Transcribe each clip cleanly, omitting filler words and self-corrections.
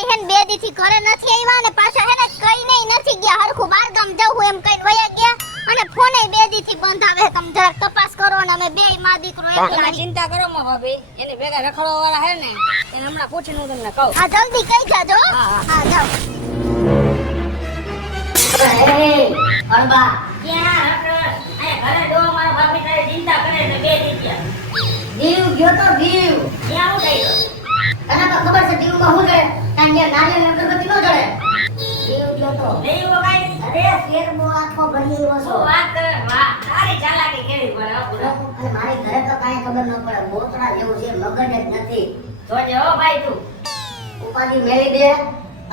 ભાઈ હે ને બે દીથી ઘરે નથી આવ્યા ને પાછા હે ને કઈ નહીં નથી ગયા હરખું બાર ગામ જાવું એમ કઈ વયા ગયા અને ફોને બે દીથી બંધ આવે તમે જરાક તપાસ કરો ને અમે બે માં દીકરો તમે ચિંતા કરો માં ભાભી એને ભેગા રખડવા વાળા હે ને એને હમણાં પૂછીને હું તમને કહું. હા જલ્દી કહી જાજો. હા જાઓ. અરબા ક્યાં રખડ આ ઘરે ડો મારા ભાભી તારી ચિંતા કરે છે બે દીકરા દીવ ગયો તો દીવ ક્યાં હું ગયો તને તો ખબર છે દીવમાં હું જડે કાંઈ નારિયેળ અગરબત્તી નો જડે દીવ ગયો તો દીવ ભાઈ અરે શેરનો આખો બની છો વાત કરે વાહ તારી ચાલાકી કેવી પડે અને મારી ઘરે તો કાંઈ ખબર ન પડે બોતડા જેવું છે મગજ જ નથી જોજે હો ભાઈ તું ઉપાધિ મેલી દે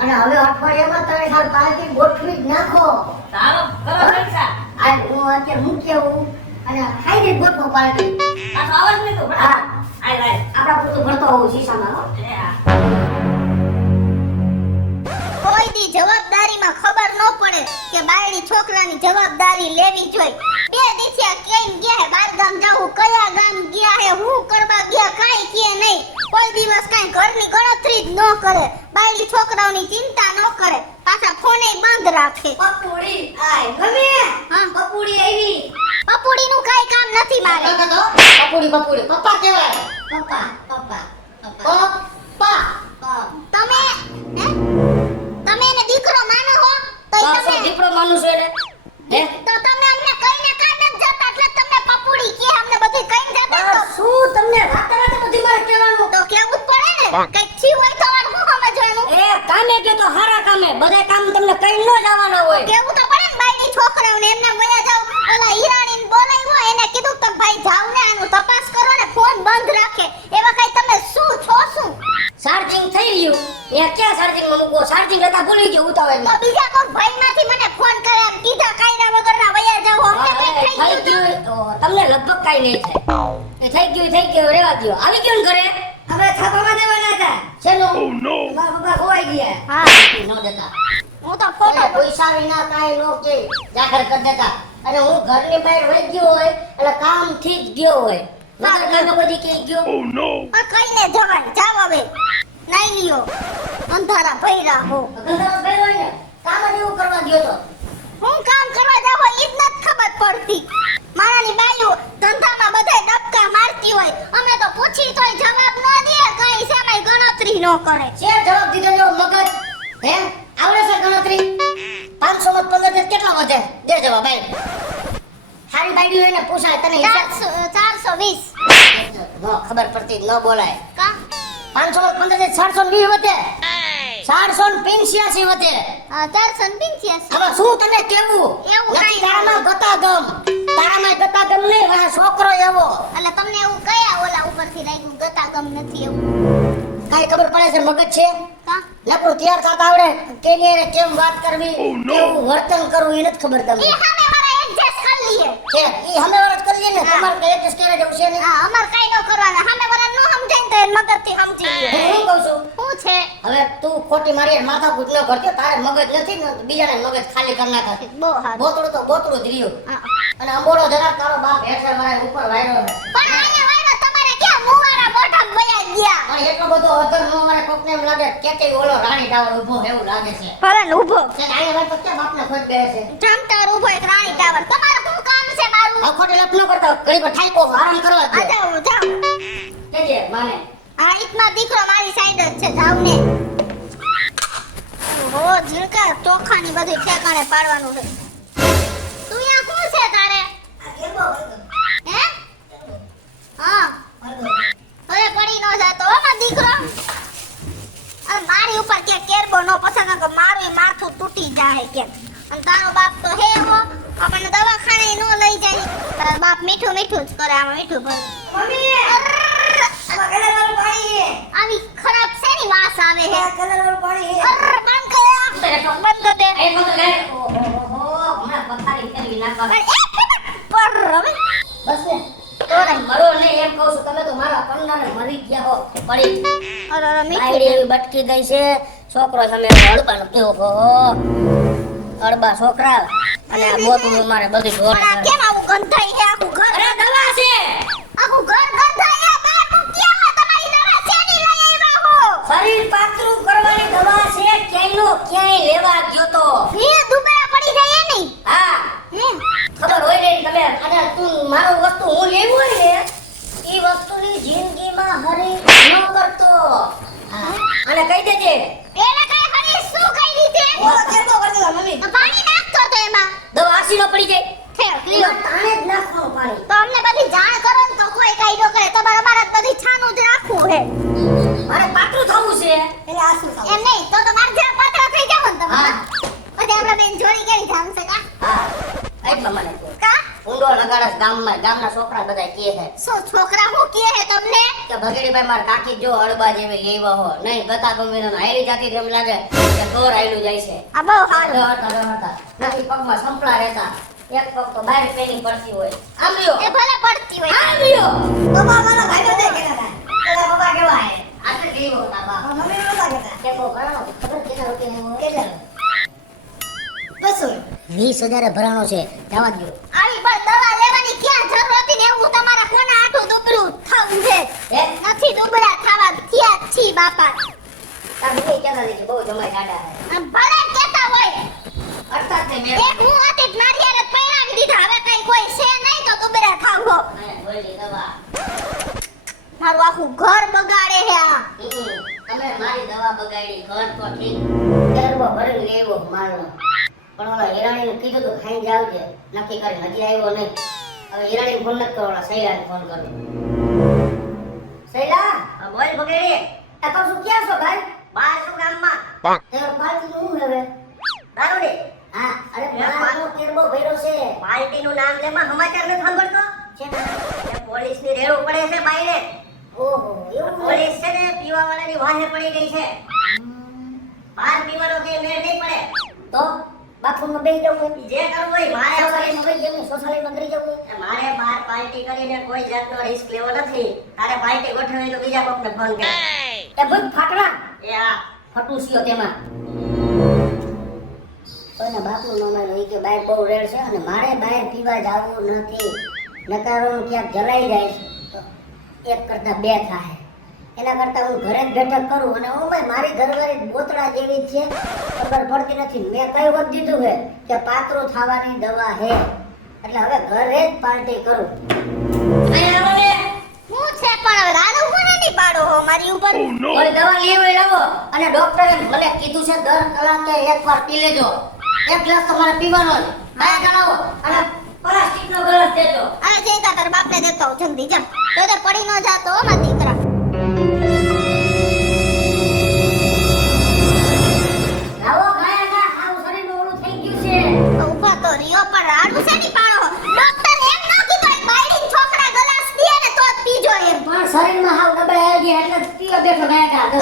અને હવે અઠવાડિયામાં તમે સાલ પાર્ટી ગોઠવી જ નાખો સારો કરો પૈસા આ હું અત્યારે મુખ્ય હું અને ખાઈ દે ગોઠવો પાર્ટી આ તો આવાજ નતો હા આય ભાઈ આપડા પૂરું ભરતો હોઉં શીશામાં હો કોઈ દી જવાબદારીમાં ખબર ન પડે કે બાયડી છોકરાની જવાબદારી લેવી જોઈએ. બે દીથી કેમ ગયા હે બાર ગામ જાવું કયા ગામ ગયા હે હું કરવા ગયા કાઈ કે નહીં કોઈ દિવસ કાઈ ઘરની ગણતરી જ ન કરે બાયડી છોકરાઓની ચિંતા ન કરે પાછા ફોને બંધ રાખે. પપુડી આય મમ્મી હા પપુડી આવી પપુડીનું કાઈ કામ નથી મારે. પપુડી પપ્પા કહેવાય પપ્પા પપ્પા પપ્પા તમે હે તમે એને દીકરો માનો હો તો તમે દીકરો માનું છું એને હે તો તમે અમને કઈને કાઢ જ જતા એટલે તમે પપુડી કે અમને બધી કઈ જતા તો શું તમને રાતે બધી મારે કહેવાનું તો કેવું જ પડે ને કઈક છી હોય તો વાર હું સમજવાનું એ કામે કે તો હારા કામે બધે કામ તમને કઈ ન જવાના હોય કેવું તો પડે ને બાઈની છોકરાઓને એમને વયા જાવ ઓલા હીરાણીને બોલાવ્યો એને કીધું કે ભાઈ જાવ ને આનું તપાસ કરો ને ફોન બંધ રાખે એવા કઈ તમે શું છો શું ચાર્જિંગ થઈ ગયું એ ક્યાં ચાર્જિંગ માં મૂકો ચાર્જિંગ લેતા ભૂલી ગયો ઉતાવળમાં તો બીજા કોઈ ભાઈમાંથી મને ફોન કરે કીધા કાયદા વગરના વયા જાવ અમને કઈ થઈ ગયું તો તમને લગભગ કાઈ નહીં થાય એ થઈ ગયું રેવા દયો આવી ગયું ને ઘરે હવે છાપામાં દેવાના હતા શેનું મારા પપ્પા ખોવાઈ ગયા હા ન દેતા હું તો ફોટો પૈસા વિના કાઈ નો કે જાહેર કરી દેતા અને હું ઘરની બહાર વઈ ગયો હોય એટલે કામ થી જ ગયો હોય વગર કામે બધી કે ગયો આ કઈને જવાય જાવ હવે નહીં લ્યો અંધારા ભૈરા હો ગંધારો ભાઈ હોય ને કામ જ એવું કરવા ગયો તો હું કામ કરવા જાવ ઈ જ નથી ખબર પડતી મારાની બાયુ ધંધામાં બધાય ડબકા મારતી હોય અમે તો પૂછી તોય જવાબ ન દે કઈ સેમાય ગણતરી ન કરે છે જવાબ દીધો જો મગજ હે આવડે છે ગણતરી 500 માં 15 કેટલા વધે દે જવાબ ભાઈ સારી બાયડી હોય ને પૂછાય તને 420 નો ખબર પડતી ન બોલાય કા 500 માં 15 420 વધે 485 વધે 485 હવે શું તને કેવું એવું કાંઈ તારામાં તારામાં ગતાગમ નહીં વાહ છોકરો એવો એટલે તમને એવું કયા ઓલા ઉપરથી લાગ્યું ગતાગમ નથી એવું કાઈ ખબર પડે છે મગજ છે કા લપડું તૈયાર થતા આવડે કેની હારે કેમ વાત કરવી કેવું વર્તન કરવું એ નથી ખબર તમને ઈ સામે વાળા એડજસ્ટ કરી લઈએ કે ઈ હમે વાળા કરી લે ને તમારે કઈ એડજસ્ટ કરે જવું છે ને હા અમાર કાઈ ન કરવાના સામે વાળા નો સમજાય ને તો મગજથી સમજી લે હું કહું છું શું છે હવે તું ખોટી મારી માથા કૂટ ન કરતી તારે મગજ નથી ને બીજાને મગજ ખાલી કરી નાખે બહુ હારું બોતડું તો બોતડું જ રહ્યું હા. અને અંબોડો જરા તારો બાપ હેઠળ મારા ઉપર વાયરો છે પણ અહીંયા વાળા તમારે ક્યાં મુવારા મોઢા વયા ગયા અને એટલો બધો અધર નો મારે કોકને એમ લાગે કે ઓલો રાણી ટાવર ઊભો એવું લાગે છે ભરણ ઊભો કે અહીંયા વાળ તો ક્યાં બાપને ખોટ બે છે જમતાર ઊભો એક રાણી ટાવર તમારું શું કામ છે મારું આ ખોટી લપ ન કરતા ઘડી પર ઠાઈકો આરામ કરવા આ દે જાઓ જાઓ કેજે માને આ ઈતમાં દીકરો મારી સાઈડ જ છે જાવ ને હો ઝીણકા ચોખાની બધું ઠેકાણે પાડવાનું છે તું અહીંયા શું છે તારે આ કેવો હે હા હવે પડી નો જાતો હો મારો દીકરો અને મારી ઉપર કે કેરબો નો પસંદ કે મારું માથું તૂટી જાય કે અને તારો બાપ તો હે હો આપણને દવાખાને નો લઈ જાય તારો બાપ મીઠું મીઠું જ કરે આમાં મીઠું ભરે મમ્મી આ કલર વાળું પાણી આવી ખરાબ શેની વાસ આવે હે આ કલર વાળું પાણી બંધ કર બંધ કર દે એ મત લે ઓહો હમણાં પથારી ફેરવી નાખવા પર હવે બસ ને તોરા મરો ને એમ કહું છું તમે તો મારા પન્નાને મરી ગયા હો પડી અરે મીઠું આઈડી એવી બટકી ગઈ છે છોકરો તમે હળબાનો કેવો હો હળબા છોકરા અને આ બોતડું મારે બધી ઢોર પણ આ કેમ આવું ગંધાઈ હે આખું ઘર અરે દવા છે આખું ઘર ગંધાઈ હે બાર મૂક્યા હો તમારી દવા શેની લઈ આવ્યા હો શરીર પાતળું કરવાની દવા ક્યાંય લેવા ગયો તો એ દુબળા પડી જાય નહીં. હા હે ખબર હોય ને તમે અને તું મારો વસ્તુ હું લેવું હોય ને ઈ વસ્તુની જિંદગીમાં હરી ન કરતો હા અને કહી દેજે એને કઈ હરી શું કહી દીધે? ઓલો કેરબો કરી દેવા મમ્મી તો પાણી નાખતો તો એમાં. દવા આસી ન પડી જાય ફેર ક્લિયર. એમાં તાણે જ નાખવાનું પાણી તો અમને બધી જાણ કરો ને તો કોઈ કઈ ન કરે. તમારે અમારે બધી છાનું જ રાખવું હે. મારે પાતળું થવું છે એટલે આસુ થવું એમ નહીં તો માર જેવા પાતળા થઈ જાવ ને તમે. હા. પછી આપણા બેન જોડી કેવી જામ છે કા? હા એટલે મને કહો. કા? ઊંડો નગાડસ ગામના છોકરા બધા કહે છે શું છોકરા હું કહે હે તમને? કે ભગીડીભાઈ માર કાકી જો અળબા જેવી લેવા હો નહીં ગતા ગમીનો હાયલી જાતી એમ લાગે કે ગોર આયલું જાય છે આ બહુ સારું. રડતા નથી પગમાં સંપલા રહેતા એક પગ તો બહાર પેની પડતી હોય આમ લ્યો એ ભલે પડતી હોય. આમ લ્યો બાબા મારા ભાઈ બધે કેતા હતા બાબા કેવા હે આટલે ગઈ હતા બા મમ્મી બાબા કેતા કે બહુ ભરાણો ખબર કેટલા રૂપિયા કેટલા 20,000 ભરાણો છે જવા દો આવી પણ દવા લેવાની ક્યાં જરૂર હતી ને એવું તમારા કોના આટું દુબળું થવું છે. હે નથી દુબળા થવા થયા જ છી બાપા. તાર મમ્મી કેતા હતી કે બહુ જમાઈ કાઢા હે આમ ભલે કહેતા હોય. અર્થાત ને મેં એક હું હતી જ મારી હારે પૈણાવી દીધા. હવે કઈ કોઈ છે નહીં તો દુબળા થાવો. બોલી દવા મારું આખું ઘર બગાડે હે આ. તમે મારી દવા બગાડી ઘર તો ઠીક કેરબો ભરી લેવો મારો પણ ઓલા હિરાણીને કીધું તો ખાઈ જાવ છે નક્કી કરી હજી આવ્યો નહીં હવે હિરાણીને ફોન નથી કરવાનો શૈલાને ફોન કરો શૈલા આ બોલ બગાડી આ તો શું ક્યાં છો ભાઈ બહાર શું ગામમાં તે પાર્ટી નું હવે દારૂડી હા અરે મારો કેરબો ભર્યો છે પાર્ટી નું નામ લેમાં સમાચાર ન સાંભળતો છે ને પોલીસ ની રેડ પડે છે બાઈને ઓહો એવું પોલીસ છે ને પીવા વાળાની વાહે પડી ગઈ છે બહાર પીવાનો કે મેળ નહીં પડે તો બાથરૂમમાં બેસી જવું જે કરવું હોય મારે સોસાયટીમાં બેસી જવું સોસાયટીમાં કરી જવું મારે બહાર પાર્ટી કરીને કોઈ જાતનો રિસ્ક લેવો નથી તારે પાર્ટી ગોઠવવી તો બીજા કોકને ફોન કર એ ભૂત ફાટવા એ આ ફટુસીઓ તેમાં કોઈના બાપનું નામ નહીં કે બહાર બહુ રેડ છે અને મારે બહાર પીવા જવું નથી નકારોનું ક્યાંક જલાઈ જાય તો એક કરતા બે થાય એના કરતા હું ઘરે જ બેઠક કરું અને હું ભાઈ મારી ઘરવાળી બોતડા જેવી જ છે ખબર પડતી નથી મેં કઈ વખત દીધું છે કે પાતળું થવાની દવા હે એટલે હવે ઘરે જ પાર્ટી કરું હું છે પણ રાડું કોને નહીં પાડો હો મારી ઉપર. ઓલી દવા લેવી લાવો અને ડોક્ટરે ભલે કીધું છે દર કલાકે એકવાર પી લેજો એક ગ્લાસ તમારે પીવાનો જ માયા જણાવો અને પ્લાસ્ટિકનો ગ્લાસ દેજો આ જઈતા તાર બાપને દેતો આવ જલ્દી જા. તો તે પડી ન જાતો હો મારા દીકરા. લાવો ગાયા ના આવું શરીરનું ઓલું થઈ ગયું છે ઊભા તો રિયો પણ રાડું છે ની પાડો હો. ડોક્ટર એમ ન કીધું બાયડી છોકરા ગ્લાસ પીએ ને તો જ પીજો એમ. પણ શરીરમાં હાવ ડબલ આવી ગયા એટલે જ પીવા બેઠો ગાયા તો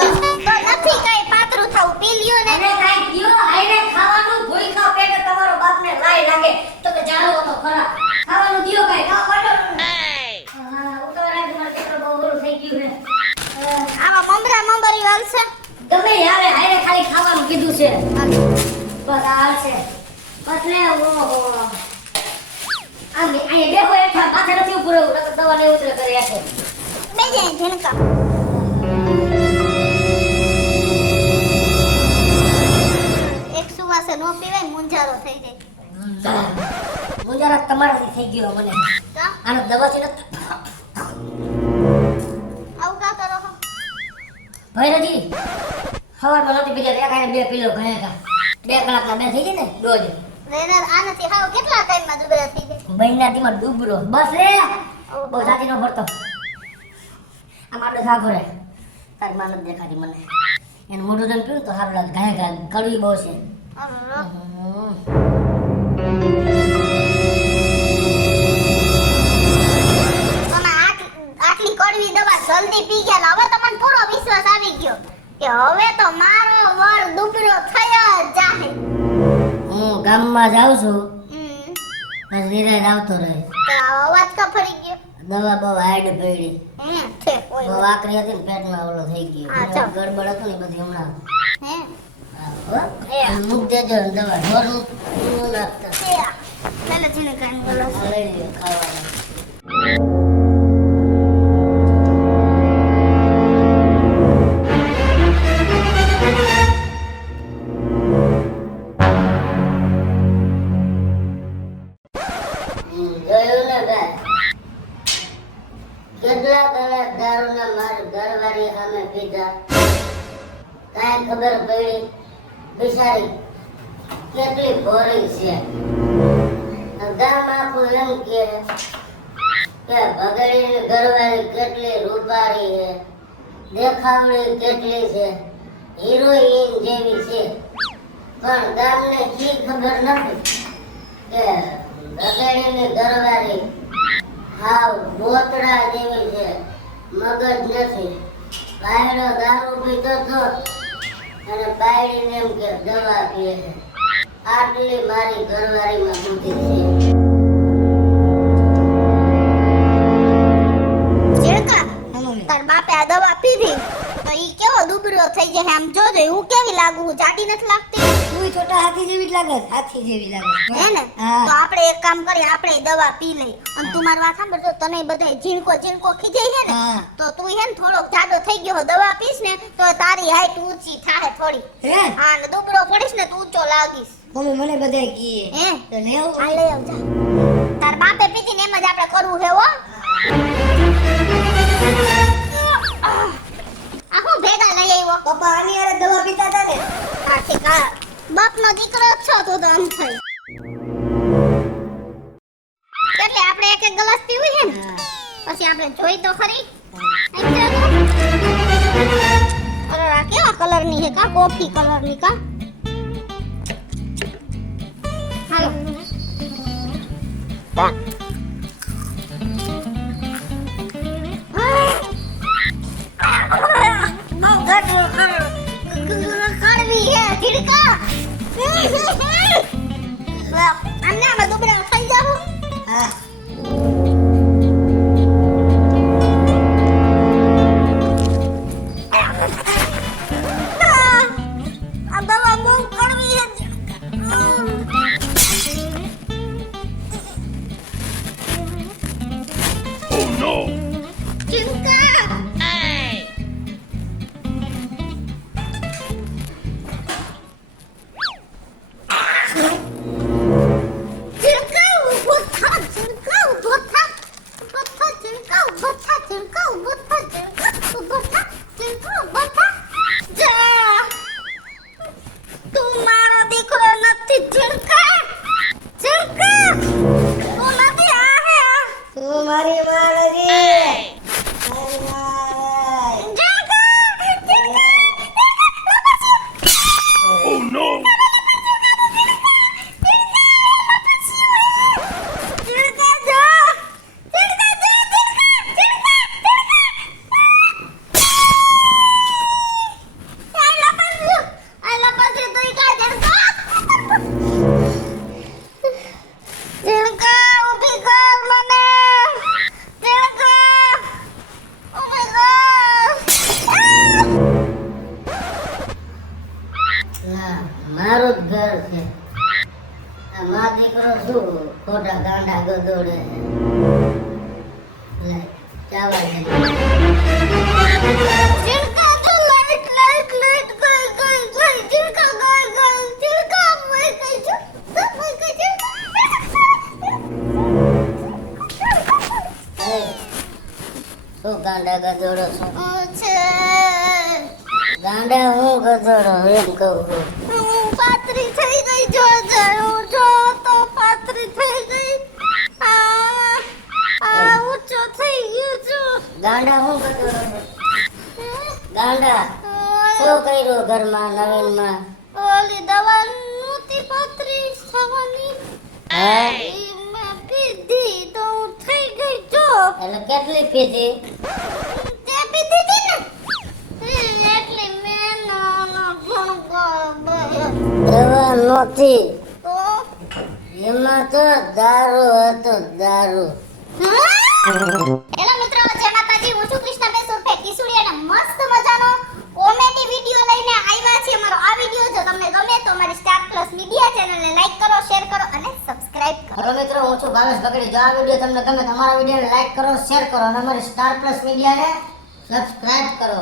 નથી કઈ પાતળું થવું પી લ્યો ને. અને કાઈ પીઓ આઈને ખાવાનું ભૂખ્યા પેટે તમારો બાપને લાઈ લાગે તો કે જાણો તો ખરા ખાવાનું દિયો કાઈ ખાવ પાડો હા ઉતાવળા તમારે કેટલો બહુ ઓલું થઈ ગયું છે આવા મમરી હાલશે. ગમે આવે હારે ખાલી ખાવાનું કીધું છે બસ હાલશે બસ લે ઓહો આમ આય બેહો એઠા માથે નથી ઉપર દવા ને ઉતરે કરે છે બે જાય ઝીણકા. એક સુવાસે નો પીવાય મુંજારો થઈ જાય. મુંજારા તમારાથી થઈ ગયો મને કા? આનો દવાથી નથી આવું કા કરો હો? ભૈરજી સવારમાં નથી પીધા એક આને 2 કિલો ગયા 2 કલાકના બે થઈ જાય ને ડોઝ રેનર આનાથી હાવ કેટલા ટાઈમમાં દુબળા થઈ જાય? મહિનાથીમાં ડૂબરો બસ રે બહુ જાતી નો ભરતો આમ આટલો સાગો રે તારી માં નથી દેખાતી મને એનું મોઢું જઈને પીવું તો સારું લાગે ગાય ગાય કડવી બહુ છે આટલી કડવી દવા જલ્દી પી ગયા ને હવે તો મને પૂરો વિશ્વાસ આવી ગયો કે હવે તો મારો વર દુબળો થયો જ જાહે. હું ગામમાં જાઉં છું હમ. બસ નિરાય આવતો રહે તો આ અવાજ કા ફરી ગયો? દવા બહુ હાર્ડ પડી હે છે કોઈ બહુ આકરી હતી ને પેટમાં ઓલો થઈ હા, ગયો ચાલ. ગડબડ હતું ને બધી હમણાં હે મૂક દેજો ને દવા ઢોરનું નાખતા પેલા જીને કાંઈ બોલો લઈ લ્યો ખાવાનું જોયું ને ભાઈ, કેટલા કલાક દારૂના માર ઘરવાળી સામે પીધા, કાંઈ ખબર પડી બિચારી કેટલી ભોળી છે. ગામ આખું એમ કે ભગડીની ઘરવાળી કેટલી રૂપાળી છે, દેખાવડી કેટલી છે, હિરોઈન જેવી છે. પણ ગામને કી ખબર નથી કે ભગડીની ઘરવાળી હાવ બોતડા જેવી છે, મગજ નથી. બાયડો દારૂ પીતો હતો અને બાયડીને એમ કે દવા પીએ છે. આટલી મારી ઘરવાળીમાં બુદ્ધિ છે. ઝીણકા, તાર બાપે આ દવા પીધી તો ઈ કેવો દુબળો થઈ જાય આમ જોજો. હું કેવી લાગુ? હું જાડી નથી લાગતી? તું છોટા હાથી જેવી જ લાગે, હાથી જેવી લાગે. હે ને? હા. તો આપણે એક કામ કરીએ, આપણે દવા પી લઈ. અને તું મારી વાત સાંભળ, જો તને બધાય ઝીણકો ઝીણકો ખીજાય છે ને, હા. તો તું હે ને થોડોક જાડો થઈ ગયો હો, દવા પીશ ને તો તારી હાઈટ ઊંચી થાય થોડી. હે હા, ને દુબળો પડીશ ને તું ઊંચો લાગીશ. મમ્મી મને બધાય કહે. હે? તો લેવું? આ લઈ આવજા. તાર બાપે પીધી ને એમ જ આપણે કરવું છે હો. આ હું ભેગા લઈ આવ્યો. પપ્પા આની હારે દવા પીતા હતા ને. આથી કા બાપનો દીકરો જ છો તો આમ થાય. એટલે આપણે એક એક ગ્લાસ પીવું છે ને, પછી આપણે જોઈ તો ખરી. અરે આ કેવા કલરની છે કા? કોફી કલરની કા? હાલો. કડવી હે ઝીણકા. આમને આમાં દુબળા થઈ જાવ. હા. આ દવા બહુ કડવી છે. ઝીણકા. ઝીણકા, ઊભો થા. ઝીણકા, ઊભો થા. ઊભો થા, ઝીણકા, ઊભો થા. ઝીણકા, ઊભો થા. ઝીણકા, ઊભો થા. ઝીણકા, ઊભો થા. જા. તું મારો દીકરો નથી ઝીણકા. ઝીણકા, તું નથી આ હે. તું મારી માં નથી. મારી માં. ઝીણકા, ઝીણકા. ઝીણકા, જા. ઝીણકા, જા. ઝીણકા, ઝીણકા. આયલા પછી તું કા ઝીણકા. ઝીણકા, ઊભી કર મને. ઝીણકા, ઊભી કર. ના, મારું જ ઘર છે. આ મા દીકરો શું ખોટા ગાંડા ગદોડે છે. લે, ચાવા દે. ઝીણકા, તું લાઈટ ગઈ. ઝીણકા ગઈ. ઝીણકા મરી ગઈ. એ, શું ગાંડા ગદોડો છો? ગાંડા હું ગદોડો એમ કહું છું. હું પાતળી થઈ ગઈ. જો તો પાતળી થઈ ગઈ. આ ઊંચો થઈ ગયો છું. ગાંડા હું ગદોડો છો? ગાંડા શું કર્યું ઘરમાં નવીનમાં? ઓલી દવા નહોતી પાતળી થવાની. હે? ઈ મેં પીધી તો હું થઈ ગઈ જો. એટલે કેટલી પીધી? તે પીધી હતી ને એટલે મેં દવા નહોતી, તો એમાં તો દારૂ હતો, દારૂ. હેલો મિત્રો, જય માતાજી. હું છું કૃષ્ણાબેન ઉર્ફે કિસુડી અને મસ્ત મજાનો કોમેડી વિડિયો લઈને આવ્યા છીએ. મારો આ વિડિયો જો તમને ગમે તો મારી સ્ટાર પ્લસ મીડિયા ચેનલને લાઈક કરો, શેર કરો અને સબસ્ક્રાઇબ કરો. હેલો મિત્રો, હું છું ભાવેશ બગડી. જો આ વિડીયો તમને ગમે તો અમારા વિડીયોને લાઈક કરો, શેર કરો અને અમારી સ્ટાર પ્લસ મીડિયાને સબસ્ક્રાઇબ કરો.